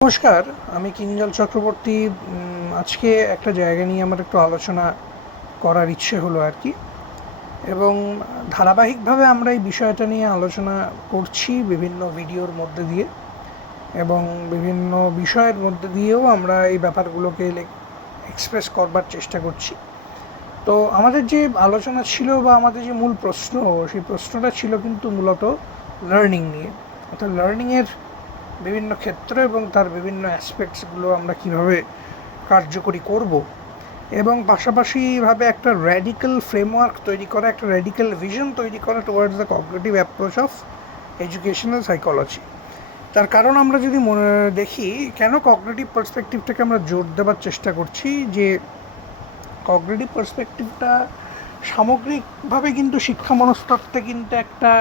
নমস্কার, আমি কিঞ্জল চক্রবর্তী। আজকে একটা জায়গা নিয়ে আমার একটু আলোচনা করার ইচ্ছে হলো আর কি। এবং ধারাবাহিকভাবে আমরা এই বিষয়টা নিয়ে আলোচনা করছি বিভিন্ন ভিডিওর মধ্যে দিয়ে, এবং বিভিন্ন বিষয়ের মধ্যে দিয়েও আমরা এই ব্যাপারগুলোকে এক্সপ্রেস করবার চেষ্টা করছি। তো আমাদের যে আলোচনা ছিল বা আমাদের যে মূল প্রশ্ন, সেই প্রশ্নটা ছিল কিন্তু মূলত লার্নিং নিয়ে। অর্থাৎ লার্নিংয়ের বিভিন্ন ক্ষেত্র এবং তার বিভিন্ন অ্যাসপেক্টসগুলো আমরা কীভাবে কার্যকরী করব, এবং পাশাপাশিভাবে একটা র্যাডিক্যাল ফ্রেমওয়ার্ক তৈরি করা, একটা র্যাডিক্যাল ভিশন তৈরি করা towards the cognitive approach of educational psychology. তার কারণ আমরা যদি দেখি কেন কগনিটিভ পার্সপেক্টিভটাকে আমরা জোর দেওয়ার চেষ্টা করছি, যে কগনিটিভ পার্সপেক্টিভটা সামগ্রিকভাবে কিন্তু শিক্ষা মনস্তত্ত্বে কিন্তু একটা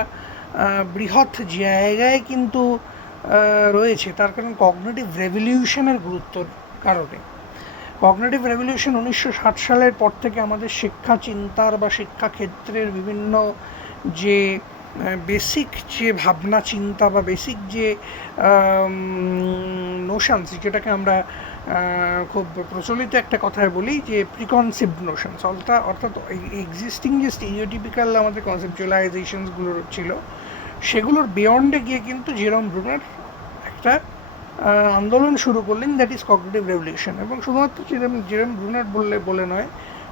বৃহৎ জায়গায় কিন্তু রয়েছে। তার কারণ কগনিটিভ রেভলিউশনের গুরুত্বর কারণে। কগনিটিভ রেভলিউশন 1960 সালের পর থেকে আমাদের শিক্ষা চিন্তার বা শিক্ষাক্ষেত্রের বিভিন্ন যে বেসিক যে ভাবনা চিন্তা বা বেসিক যে নোশনস, যেটাকে আমরা খুব প্রচলিত একটা কথায় বলি যে প্রিকনসেপ্ট নোশনস, অর্থাৎ এক্সিস্টিং যে স্টিরিওটিপিক্যাল আমাদের কনসেপচুয়ালাইজেশনসগুলো ছিল, সেগুলোর বিয়ন্ডে গিয়ে কিন্তু জেরম ব্রুনার একটা আন্দোলন শুরু করলেন, দ্যাট ইজ কগনিটিভ রেভলিউশন। এবং শুধুমাত্র জেরম ব্রুনার বলে নয়,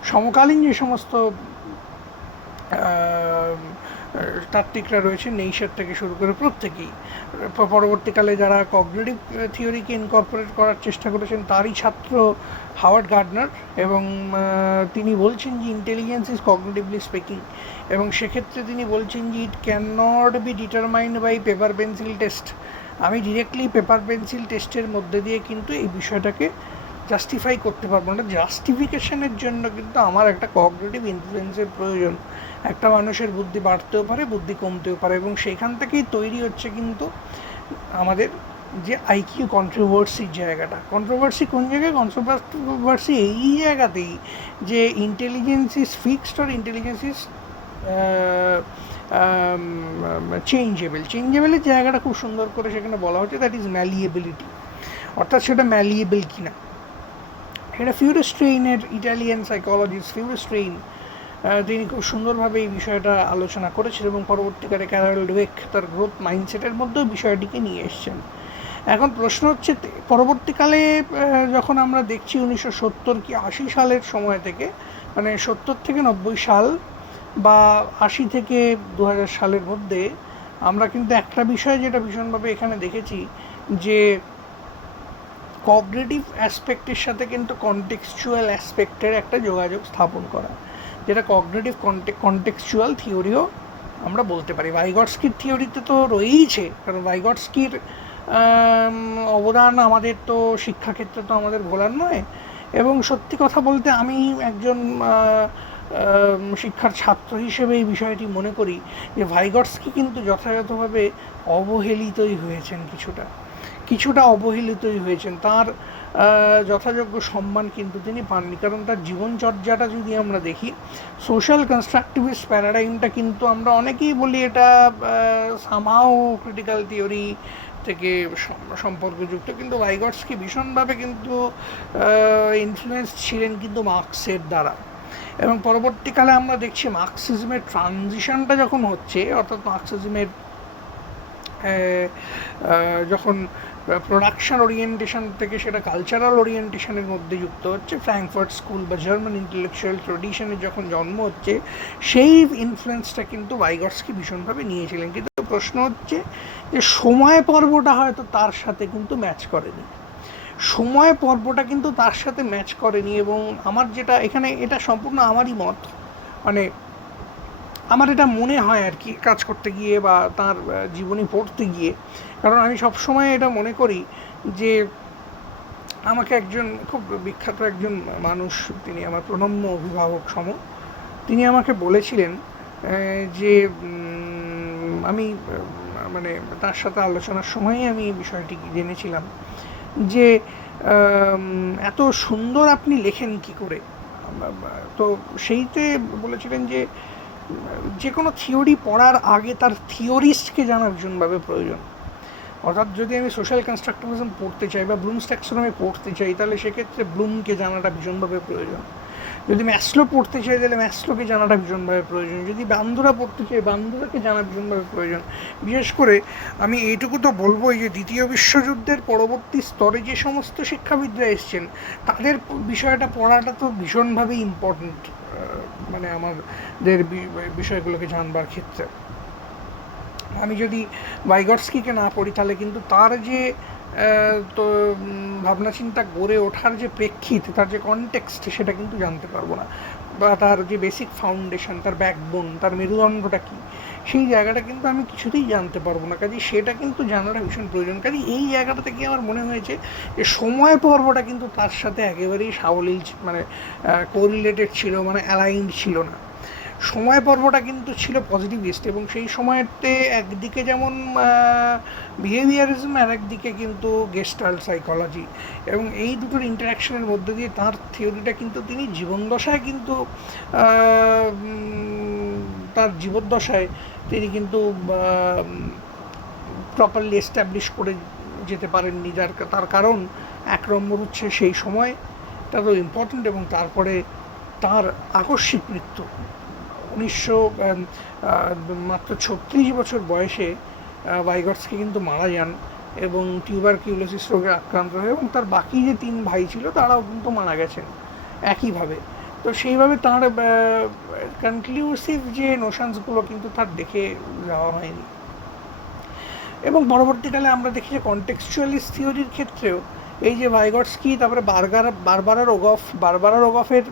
সমকালীন যে সমস্ত তাত্ত্বিকরা রয়েছে, নেইশার থেকে শুরু করে প্রত্যেকেই পরবর্তীকালে যারা কগনিটিভ থিওরিকে ইনকর্পোরেট করার চেষ্টা করেছেন, তারই ছাত্র হাওয়ার্ড গার্ডনার। এবং তিনি বলছেন যে ইন্টেলিজেন্স ইজ কগনিটিভলি স্পিকিং, এবং সেক্ষেত্রে তিনি বলছেন যে it can not be determined by paper pencil test. আমি ডিরেক্টলি পেপার পেন্সিল টেস্টের মধ্যে দিয়ে কিন্তু এই বিষয়টাকে জাস্টিফাই করতে পারবো না। জাস্টিফিকেশনের জন্য কিন্তু আমার একটা কগনিটিভ ইনফ্লুয়েন্সের প্রয়োজন। একটা মানুষের বুদ্ধি বাড়তেও পারে, বুদ্ধি কমতেও পারে, এবং সেইখান থেকেই তৈরি হচ্ছে কিন্তু আমাদের যে আইকিউ কন্ট্রোভার্সির জায়গাটা। কন্ট্রোভার্সি কোন জায়গায়? কন্ট্রোভার্সি এই জায়গাতেই যে ইন্টেলিজেন্স ইজ ফিক্সড আর ইন্টেলিজেন্স ইজ চেঞ্জেবলের জায়গাটা খুব সুন্দর করে সেখানে বলা হচ্ছে, দ্যাট ইজ ম্যালিয়েবিলিটি। অর্থাৎ সেটা ম্যালিয়েবল কিনা, এটা ফিউরেস্ট্রেইনের ইটালিয়ান সাইকোলজিস্ট ফিউরেস্ট্রেইন তিনি খুব সুন্দরভাবে এই বিষয়টা আলোচনা করেছেন, এবং পরবর্তীকালে ক্যারল ডুয়েক তার গ্রোথ মাইন্ডসেটের মধ্যেও বিষয়টিকে নিয়ে এসছেন। এখন প্রশ্ন হচ্ছে, পরবর্তীকালে যখন আমরা দেখছি 1970 কি 80 সালের সময় থেকে, মানে 70 থেকে 90 সাল বা 80 থেকে 2000 সালের মধ্যে, আমরা কিন্তু একটা বিষয় যেটা ভীষণভাবে এখানে দেখেছি, যে কগনিটিভ অ্যাসপেক্টের সাথে কিন্তু কনটেক্সচুয়াল অ্যাসপেক্টের একটা যোগাযোগ স্থাপন করা, যেটা কগনিটিভ কনটেক্সচুয়াল থিওরিও আমরা বলতে পারি। ভাইগটস্কির থিওরিতে তো রয়েইছে, কারণ ভাইগটস্কির অবদান আমাদের তো শিক্ষাক্ষেত্রে তো আমাদের ভোলার নয়। এবং সত্যি কথা বলতে আমি একজন শিক্ষার ছাত্র হিসেবে এই বিষয়টি মনে করি যে ভাইগটস্কি কিন্তু যথাযথভাবে অবহেলিতই হয়েছেন, কিছুটা অবহেলিতই হয়েছেন। তার যথাযোগ্য সম্মান কিন্তু তিনি পাননি, কারণ তার জীবনচর্যাটা যদি আমরা দেখি, সোশ্যাল কনস্ট্রাকটিভিস্ট প্যারাডাইমটা কিন্তু আমরা অনেকেই বলি এটা সামহাও ক্রিটিক্যাল থিওরি থেকে সম্পর্কযুক্ত, কিন্তু ভাইগটস্কি ভীষণভাবে কিন্তু ইনফ্লুয়েন্স ছিলেন কিন্তু মার্কসের দ্বারা। এবং পরবর্তীকালে আমরা দেখছি মার্কসিজমের ট্রানজিশনটা যখন হচ্ছে, অর্থাৎ মার্কসিজমের যখন প্রোডাকশন ওরিয়েন্টেশন থেকে সেটা কালচারাল ওরিয়েন্টেশনের মধ্যে যুক্ত হচ্ছে, ফ্র্যাঙ্কফার্ট স্কুল বা জার্মান ইন্টেলেকচুয়াল ট্রেডিশনের যখন জন্ম হচ্ছে, সেই ইনফ্লুয়েন্সটা কিন্তু ভাইগটস্কি ভীষণভাবে নিয়েছিলেন। কিন্তু প্রশ্ন হচ্ছে যে সময় পর্বটা হয়তো তার সাথে কিন্তু ম্যাচ করেনি, এবং আমার যেটা এখানে, এটা সম্পূর্ণ আমারই মত, মানে আমার এটা মনে হয় আর কি, কাজ করতে গিয়ে বা তার জীবনী পড়তে গিয়ে। কারণ আমি সবসময় এটা মনে করি যে আমাকে একজন খুব বিখ্যাত একজন মানুষ, তিনি আমার প্রণম্য অভিভাবক সম, তিনি আমাকে বলেছিলেন যে আমি মানে তার সাথে আলোচনার সময়ই আমি এই বিষয়টি জেনেছিলাম যে এত সুন্দর আপনি লেখেন কি করে। তো সেইতে বলেছিলেন যে কোনো থিওরি পড়ার আগে তার থিওরিস্টকে জানার ভীষণভাবে প্রয়োজন। অর্থাৎ যদি আমি সোশ্যাল কনস্ট্রাকটিভিজম পড়তে চাই বা ব্লুমস ট্যাক্সোনমি পড়তে চাই, তাহলে সেক্ষেত্রে ব্লুমকে জানাটা ভীষণভাবে প্রয়োজন। যদি ম্যাসলো পড়তে চাই, তাহলে ম্যাসলোকে জানাটা ভীষণভাবে প্রয়োজন। যদি বান্দুরা পড়তে চাই, বান্দুরাকে জানা ভীষণভাবে প্রয়োজন। বিশেষ করে আমি এইটুকু তো বলবোই যে দ্বিতীয় বিশ্বযুদ্ধের পরবর্তী স্তরে যে সমস্ত শিক্ষাবিদরা এসছেন, তাদের বিষয়টা পড়াটা তো ভীষণভাবে ইম্পর্ট্যান্ট, মানে আমাদের বিষয়গুলোকে জানবার ক্ষেত্রে। আমি যদি ভাইগটস্কিকে না পড়ি, তাহলে কিন্তু তার যে তো ভাবনা চিন্তা গড়ে ওঠার যে প্রেক্ষিত, তার যে কনটেক্সট, সেটা কিন্তু জানতে পারবো না। বা তার যে বেসিক ফাউন্ডেশন, তার ব্যাকবোন, তার মেরুদণ্ডটা কী, সেই জায়গাটা কিন্তু আমি কিছুতেই জানতে পারবো না। কাজেই সেটা কিন্তু জানাটা ভীষণ প্রয়োজন। কাজেই এই জায়গাটা থেকে আমার মনে হয়েছে যে সময় পর্বটা কিন্তু তার সাথে একেবারেই সাবলীল, মানে কোরিলেটেড ছিল, মানে অ্যালাইন্ড ছিল না। সময় পর্বটা কিন্তু ছিল পজিটিভিস্ট, এবং সেই সময়তে একদিকে যেমন বিহেভিয়ারিজম, আর একদিকে কিন্তু গেস্টাল্ট সাইকোলজি, এবং এই দুটোর ইন্টারাকশনের মধ্যে দিয়ে তার থিওরিটা কিন্তু তিনি জীবনদশায় কিন্তু তার জীবদ্দশায় তিনি কিন্তু প্রপারলি এস্টাবলিশ করে যেতে পারেননি। তার কারণ এক নম্বর হচ্ছে সেই সময়টা তো ইম্পর্ট্যান্ট, এবং তারপরে তার আকস্মিক মৃত্যু। মাত্র 36 বছর বয়সে ভাইগটস্কি কিন্তু মারা যান, এবং টিউবারকিউলোসিস রোগে আক্রান্ত হয়ে, এবং তার বাকি যে 3 ভাই ছিল তারাও কিন্তু মারা গেছেন একইভাবে। তো সেইভাবে তাঁর কনক্লুসিভ যে নোশনসগুলো কিন্তু তার দেখে যাওয়া হয়নি। এবং পরবর্তীকালে আমরা দেখি যে কনটেক্সচুয়ালিস্ট থিওরির ক্ষেত্রেও এই যে ভাইগটস্কি, তারপরে বারবারা রোগফের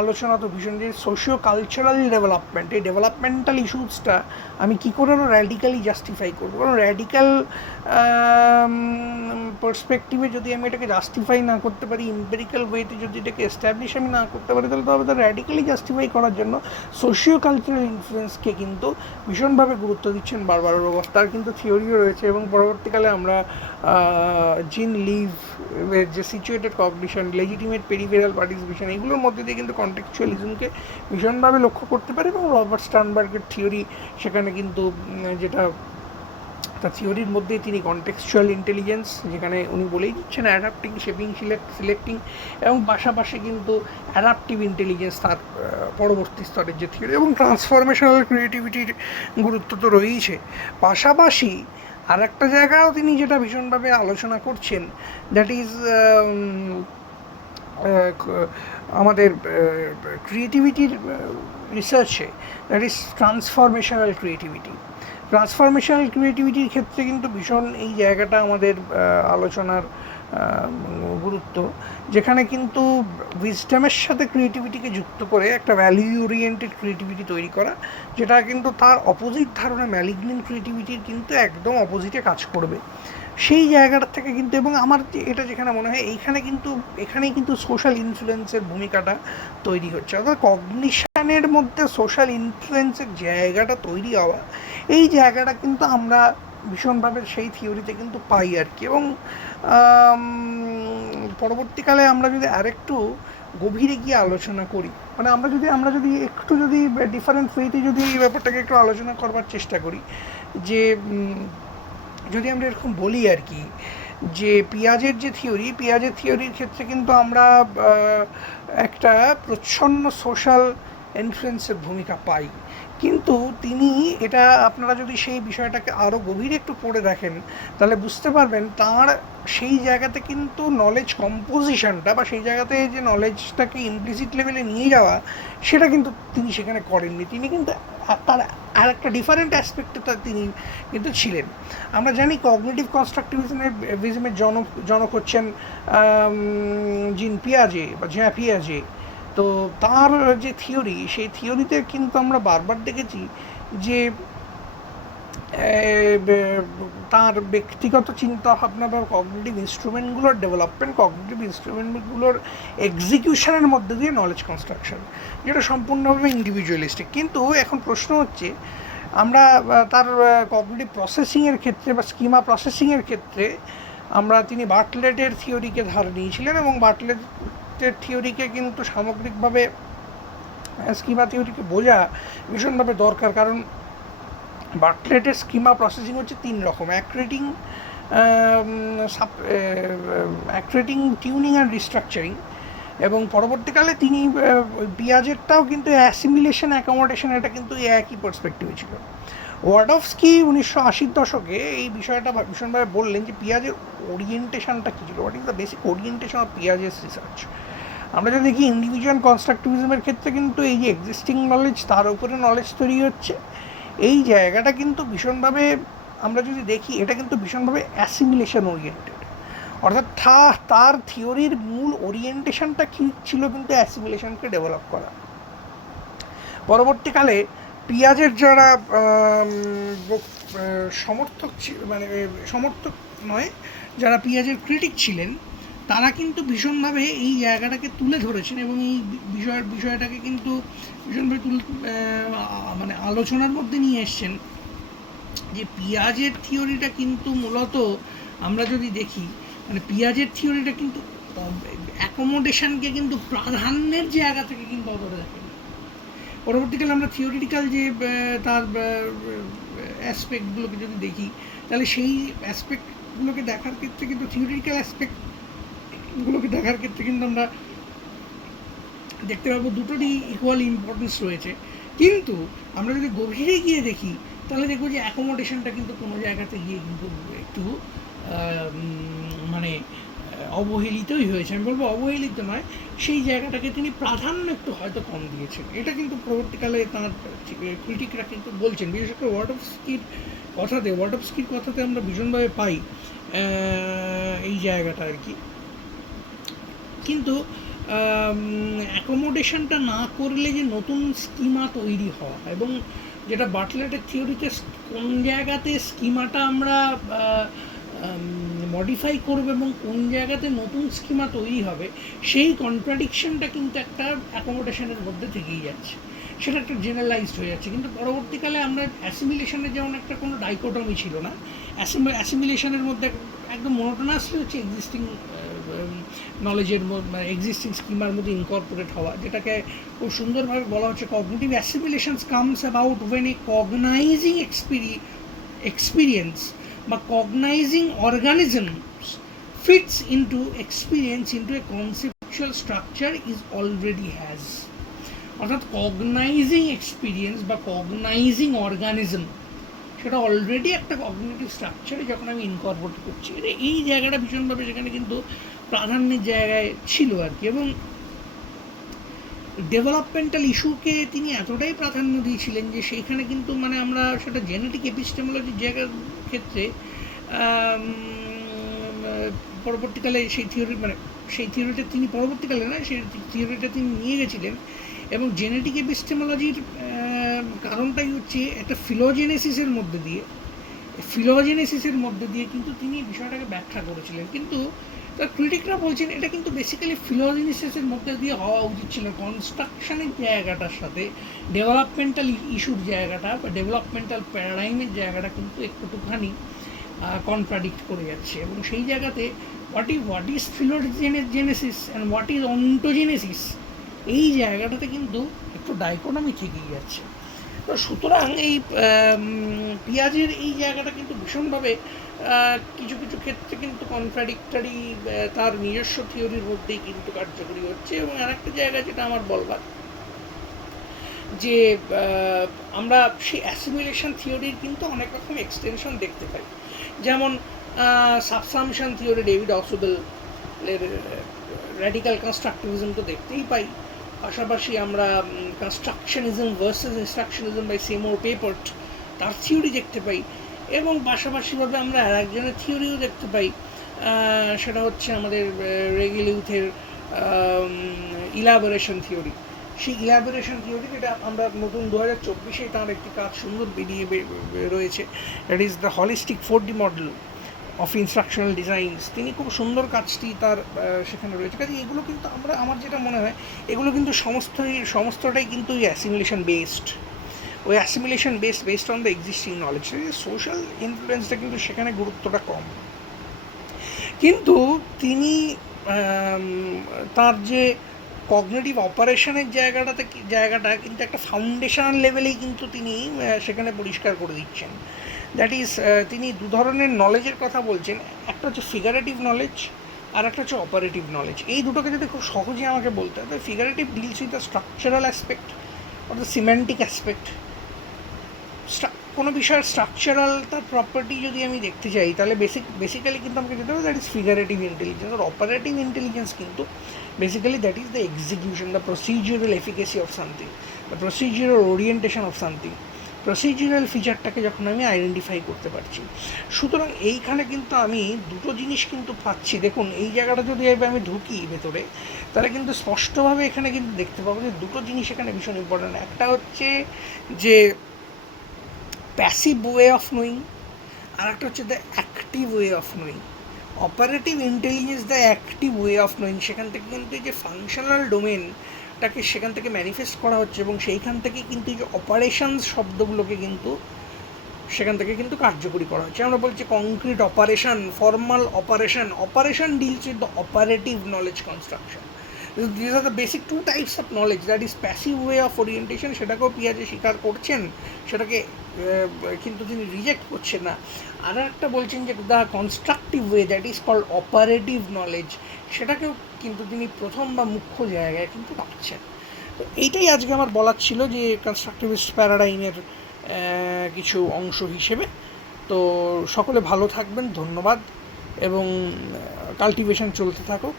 আলোচনা তো ভীষণ, যে সোশিও কালচারাল ডেভেলপমেন্ট, এই ডেভেলপমেন্টাল ইস্যুসটা আমি কী করে আরও র্যাডিক্যালি জাস্টিফাই করবো। কারণ র্যাডিক্যাল পার্সপেক্টিভে যদি আমি এটাকে জাস্টিফাই না করতে পারি, এম্পিরিক্যাল ওয়েতে যদি এটাকে এস্টাবলিশ আমি না করতে পারি, তাহলে তবে তার র্যাডিক্যালি জাস্টিফাই করার জন্য সোশিও কালচারাল ইনফ্লুয়েন্সকে কিন্তু ভীষণভাবে গুরুত্ব দিচ্ছেন বারবারা রোগফ। তার কিন্তু থিওরিও রয়েছে, এবং পরবর্তীকালে আমরা জিন লিভের যে situated cognition, legitimate peripheral participation, এগুলোর মধ্যে দিয়ে কিন্তু কন্টেক্সচুয়ালিজমকে ভীষণভাবে লক্ষ্য করতে পারে। এবং রবার্ট স্টার্নবার্গের থিওরি, সেখানে কিন্তু যেটা তার থিওরির মধ্যেই তিনি কন্টেক্সচুয়াল ইন্টেলিজেন্স, যেখানে উনি বলেই দিচ্ছেন অ্যাডাপ্টিং, শেপিং, সিলেক্টিং, এবং পাশাপাশি কিন্তু অ্যাডাপটিভ ইন্টেলিজেন্স তার পরবর্তী স্তরের যে থিওরি, এবং ট্রান্সফরমেশনাল ক্রিয়েটিভিটির গুরুত্ব তো রয়েইছে। পাশাপাশি আর একটা জায়গাও তিনি যেটা ভীষণভাবে আলোচনা করছেন, দ্যাট ইজ আমাদের ক্রিয়েটিভিটির রিসার্চে, দ্যাট ইজ ট্রান্সফরমেশনাল ক্রিয়েটিভিটির ক্ষেত্রে কিন্তু ভীষণ এই জায়গাটা আমাদের আলোচনার গুরুত্ব, যেখানে কিন্তু উইজডমের সাথে ক্রিয়েটিভিটিকে যুক্ত করে একটা ভ্যালিউ ওরিয়েন্টেড ক্রিয়েটিভিটি তৈরি করা, যেটা কিন্তু তার অপোজিট ধারণা ম্যালিগনেন্ট ক্রিয়েটিভিটির কিন্তু একদম অপোজিটে কাজ করবে। সেই জায়গাটা থেকে কিন্তু, এবং আমার এটা যেখানে মনে হয় এখানেই কিন্তু সোশ্যাল ইনফ্লুয়েন্সের ভূমিকাটা তৈরি হচ্ছে। অর্থাৎ কগনিশনের মধ্যে সোশ্যাল ইনফ্লুয়েন্সের জায়গাটা তৈরি হওয়া, এই জায়গাটা কিন্তু আমরা ভীষণভাবে সেই থিওরিতে কিন্তু পাই আর কি। এবং পরবর্তীকালে আমরা যদি আরেকটু গভীরে গিয়ে আলোচনা করি, মানে আমরা যদি একটু ডিফারেন্ট ওয়েতে যদি এই ব্যাপারটাকে একটু আলোচনা করবার চেষ্টা করি, যে যদি আমরা এরকম বলি আর কি, যে পিয়াজের থিওরির ক্ষেত্রে কিন্তু আমরা একটা প্রচ্ছন্ন সোশ্যাল ইনফ্লুয়েন্সের ভূমিকা পাই। কিন্তু তিনি এটা, আপনারা যদি সেই বিষয়টাকে আরও গভীরে একটু পড়ে দেখেন, তাহলে বুঝতে পারবেন তার সেই জায়গাতে কিন্তু নলেজ কম্পোজিশনটা, বা সেই জায়গাতে যে নলেজটাকে ইমপ্লিসিট লেভেলে নিয়ে যাওয়া, সেটা কিন্তু তিনি সেখানে করেননি। তিনি কিন্তু তার আর একটা ডিফারেন্ট অ্যাসপেক্টে তিনি কিন্তু ছিলেন। আমরা জানি কগনিটিভ কনস্ট্রাকটিভিজমের জনক হচ্ছেন জিন পিয়াজে বা জ্যাঁ পিয়াজে। তো তার যে থিওরি, সেই থিওরিতে কিন্তু আমরা বারবার দেখেছি যে তার ব্যক্তিগত চিন্তাভাবনা বা কগনিটিভ ইনস্ট্রুমেন্টগুলোর এক্সিকিউশনের মধ্যে দিয়ে নলেজ কনস্ট্রাকশন, যেটা সম্পূর্ণভাবে ইন্ডিভিজুয়ালিস্টিক। কিন্তু এখন প্রশ্ন হচ্ছে, আমরা তার কগনিটিভ প্রসেসিংয়ের ক্ষেত্রে বা স্কিমা প্রসেসিংয়ের ক্ষেত্রে তিনি বার্টলেটের থিওরিকে ধার নিয়েছিলেন, এবং বার্টলেটের থিওরিকে কিন্তু সামগ্রিকভাবে স্কিমা থিওরিকে বোঝা ভীষণভাবে দরকার। কারণ বার্টলেটের স্কিমা প্রসেসিং হচ্ছে 3 রকম: অ্যাক্রেটিং, টিউনিং অ্যান্ড রিস্ট্রাকচারিং। এবং পরবর্তীকালে তিনি পিয়াজেরটাও কিন্তু অ্যাসিমিলেশন, অ্যাকোমোডেশন, এটা কিন্তু একই পার্সপেক্টিভে ছিল। ওয়ার্ডফস্কি 1980-র দশকে এই বিষয়টা ভীষণভাবে বললেন যে পিয়াজের ওরিয়েন্টেশনটা কী ছিল, what is the basic orientation of Piaget's research. আমরা যদি দেখি ইন্ডিভিজুয়াল কনস্ট্রাকটিভিজমের ক্ষেত্রে কিন্তু এই যে এক্সিস্টিং নলেজ, তার উপরে নলেজ তৈরি হচ্ছে, এই জায়গাটা কিন্তু ভীষণভাবে, আমরা যদি দেখি এটা কিন্তু ভীষণভাবে অ্যাসিমিলেশন ওরিয়েন্টেড। অর্থাৎ তার থিওরির মূল ওরিয়েন্টেশনটা কী ছিল, কিন্তু অ্যাসিমিলেশনকে ডেভেলপ করা। পরবর্তীকালে পিয়াজের যারা সমর্থক মানে সমর্থক নয়, যারা পিয়াজের ক্রিটিক ছিলেন, তারা কিন্তু ভীষণভাবে এই জায়গাটাকে তুলে ধরেছেন এবং এই বিষয়টাকে কিন্তু ভীষণভাবে মানে আলোচনার মধ্যে নিয়ে এসছেন যে পিয়াজের থিওরিটা কিন্তু মূলত আমরা যদি দেখি, মানে পিয়াজের থিওরিটা কিন্তু অ্যাকোমোডেশনকে কিন্তু প্রাধান্যের জায়গা থেকে কিন্তু অতটা দেখেন। পরবর্তীকালে আমরা থিওরিটিক্যাল যে তার অ্যাসপেক্টগুলোকে যদি দেখি, তাহলে সেই অ্যাসপেক্টগুলোকে দেখার ক্ষেত্রে কিন্তু থিওরিটিক্যাল অ্যাসপেক্টগুলোকে দেখার ক্ষেত্রে কিন্তু আমরা দেখতে পাবো দুটোরই ইকুয়াল ইম্পর্টেন্স রয়েছে। কিন্তু আমরা যদি গভীরে গিয়ে দেখি, তাহলে দেখবো যে অ্যাকোমোডেশনটা কিন্তু কোনো জায়গাতে গিয়ে কিন্তু একটু মানে অবহেলিতই হয়েছে। আমি বলবো অবহেলিত নয়, সেই জায়গাটাকে তিনি প্রাধান্য একটু হয়তো কম দিয়েছেন। এটা কিন্তু পরবর্তীকালে তাঁর ক্রিটিকরা কিন্তু বলছেন, বিশেষ করে ওয়ার্ডফস্কির কথাতে আমরা ভীষণভাবে পাই এই জায়গাটা আর কি। কিন্তু অ্যাকোমোডেশনটা না করলে যে নতুন স্কিমা তৈরি হওয়া, এবং যেটা বাটলেটের থিওরিতে কোন জায়গাতে স্কিমাটা আমরা মডিফাই করবে এবং কোন জায়গাতে নতুন স্কিমা তৈরি হবে, সেই কন্ট্রাডিকশনটা কিন্তু একটা অ্যাকোমোডেশনের মধ্যে থেকেই যাচ্ছে, সেটা একটা জেনারেলাইজড হয়ে যাচ্ছে। কিন্তু পরবর্তীকালে আমরা অ্যাসিমিলেশনের যেমন একটা কোনো ডাইকোটমি ছিল না, অ্যাসিমিলেশনের মধ্যে একদম মনোটোনাসলি হচ্ছে এক্সিস্টিং নলেজের মধ্যে, এক্সিস্টিং স্কিমার মধ্যে ইনকর্পোরেট হওয়া, যেটাকে খুব সুন্দরভাবে বলা হচ্ছে cognitive assimilations comes about when a cognizing experience বা cognizing organisms fits into experience into a conceptual structure is already has. অর্থাৎ কগনাইজিং এক্সপিরিয়েন্স বা কগনাইজিং অর্গানিজম, সেটা অলরেডি একটা কগনিটিভ স্ট্রাকচারে যখন আমি ইনকর্পোরেট করছি, এই জায়গাটা ভীষণভাবে সেখানে কিন্তু প্রাধান্যের জায়গায় ছিল আর কি। এবং ডেভেলপমেন্টাল ইস্যুকে তিনি এতটাই প্রাধান্য দিয়েছিলেন যে সেইখানে কিন্তু মানে আমরা সেটা জেনেটিক এপিস্টেমোলজির জায়গার ক্ষেত্রে পরবর্তীকালে সেই থিওরিটা তিনি পরবর্তীকালে না, সেই থিওরিটা তিনি নিয়ে গেছিলেন। এবং জেনেটিক এপিস্টেমোলজির কারণটাই হচ্ছে একটা ফিলোজেনেসিসের মধ্যে দিয়ে কিন্তু তিনি বিষয়টাকে ব্যাখ্যা করেছিলেন। কিন্তু তার ক্রিটিকরা বলছেন এটা কিন্তু বেসিক্যালি ফিলোজেনেসিসের মধ্যে দিয়ে হওয়া উচিত ছিল। কনস্ট্রাকশনের জায়গাটার সাথে ডেভেলপমেন্টাল ইস্যুর জায়গাটা বা ডেভেলপমেন্টাল প্যারাডাইমের জায়গাটা কিন্তু একটুখানি কন্ট্রাডিক্ট করে যাচ্ছে। এবং সেই জায়গাতে what is phylogenesis and what is ontogenesis, এই জায়গাটাতে কিন্তু একটু ডাইকোটমি থেকেই যাচ্ছে। তো সুতরাং এই পিয়াজের এই জায়গাটা কিন্তু ভীষণভাবে কিছু কিছু ক্ষেত্রে কিন্তু কন্ট্রাডিক্টরি তার নিজস্ব থিওরির মধ্যেই কিন্তু কার্যকরী হচ্ছে। এবং আরেকটা জায়গা যেটা আমার বলবার, যে আমরা সেই অ্যাসিমিলেশন থিওরির কিন্তু অনেক রকম এক্সটেনশন দেখতে পাই। যেমন সাবসামশন থিওরি ডেভিড অসুবেলের র্যাডিক্যাল কনস্ট্রাকটিভিজম তো দেখতেই পাই, পাশাপাশি আমরা কনস্ট্রাকশনিজম ভার্সেস ইনস্ট্রাকশনিজম বাই সেমোর পেপার্ট, তার থিওরি দেখতে পাই। এবং পাশাপাশিভাবে আমরা আর একজনের থিওরিও দেখতে পাই, সেটা হচ্ছে আমাদের রেগিলিউথের ইলাবোরেশন থিওরি। সেই ইলাবোরেশন থিওরি যেটা আমরা নতুন 2024-এ তার একটি কাজ সুন্দর বেরিয়ে রয়েছে, that is the holistic 4D model of instructional designs. তিনি খুব সুন্দর কাজটি তার সেখানে রয়েছে। কাজে এগুলো কিন্তু আমার যেটা মনে হয়, এগুলো কিন্তু সমস্তটাই কিন্তু ওই অ্যাসিমিলেশন বেসড, ওই assimilation based on the existing knowledge. Social ইনফ্লুয়েন্সটা কিন্তু সেখানে গুরুত্বটা কম। কিন্তু তিনি তার যে কগনিটিভ অপারেশনের জায়গাটা কিন্তু একটা ফাউন্ডেশনাল লেভেলেই কিন্তু তিনি সেখানে পরিষ্কার করে দিচ্ছেন। দ্যাট ইজ, তিনি দু ধরনের নলেজের কথা বলছেন, একটা হচ্ছে ফিগারেটিভ নলেজ আর একটা হচ্ছে অপারেটিভ নলেজ। এই দুটোকে যদি খুব সহজে আমাকে বলতে হয়, figurative deals with the structural aspect or the semantic aspect. কোনো বিষয়ের স্ট্রাকচারাল তার প্রপার্টি যদি আমি দেখতে চাই, তাহলে বেসিক্যালি কিন্তু আমাকে যেতে হবে দ্যাট ইজ ফিগারেটিভ ইন্টেলিজেন্স। আর অপারেটিভ ইন্টেলিজেন্স কিন্তু basically that is the execution, the procedural efficacy of something, the procedural orientation of something, procedural ফিচারটাকে যখন আমি আইডেন্টিফাই করতে পারছি। সুতরাং এইখানে কিন্তু আমি দুটো জিনিস কিন্তু পাচ্ছি। দেখুন, এই জায়গাটা যদি আমি ঢুকি ভেতরে, তাহলে কিন্তু স্পষ্টভাবে এখানে কিন্তু দেখতে পাবো যে দুটো জিনিস এখানে ভীষণ ইম্পর্ট্যান্ট। একটা হচ্ছে যে প্যাসিভ ওয়ে অফ নোয়িং, আর একটা হচ্ছে the active way of knowing. Operative intelligence the active way of knowing, সেখান থেকে কিন্তু এই যে ফাংশনাল ডোমেনটাকে সেখান থেকে ম্যানিফেস্ট করা হচ্ছে, এবং সেইখান থেকে কিন্তু এই যে অপারেশনস শব্দগুলোকে কিন্তু সেখান থেকে কিন্তু কার্যকরী করা হচ্ছে। আমরা বলছি concrete operation, formal operation deals with the operative knowledge construction. This are the basic to types of knowledge, that is passive way of orientation, সেটাকেও পিয়াজে স্বীকার করছেন, সেটাকে কিন্তু তিনি রিজেক্ট করছেন না। আর একটা বলছেন যে the constructive way, that is called operative knowledge, সেটাকেও কিন্তু তিনি প্রথম বা মুখ্য জায়গায় কিন্তু রাখছেন। তো এইটাই আজকে আমার বলার ছিল, যে কনস্ট্রাকটিভিস্ট প্যারাডাইমের কিছু অংশ হিসেবে। তো সকলে ভালো থাকবেন, ধন্যবাদ, এবং কাল্টিভেশন চলতে থাকুক।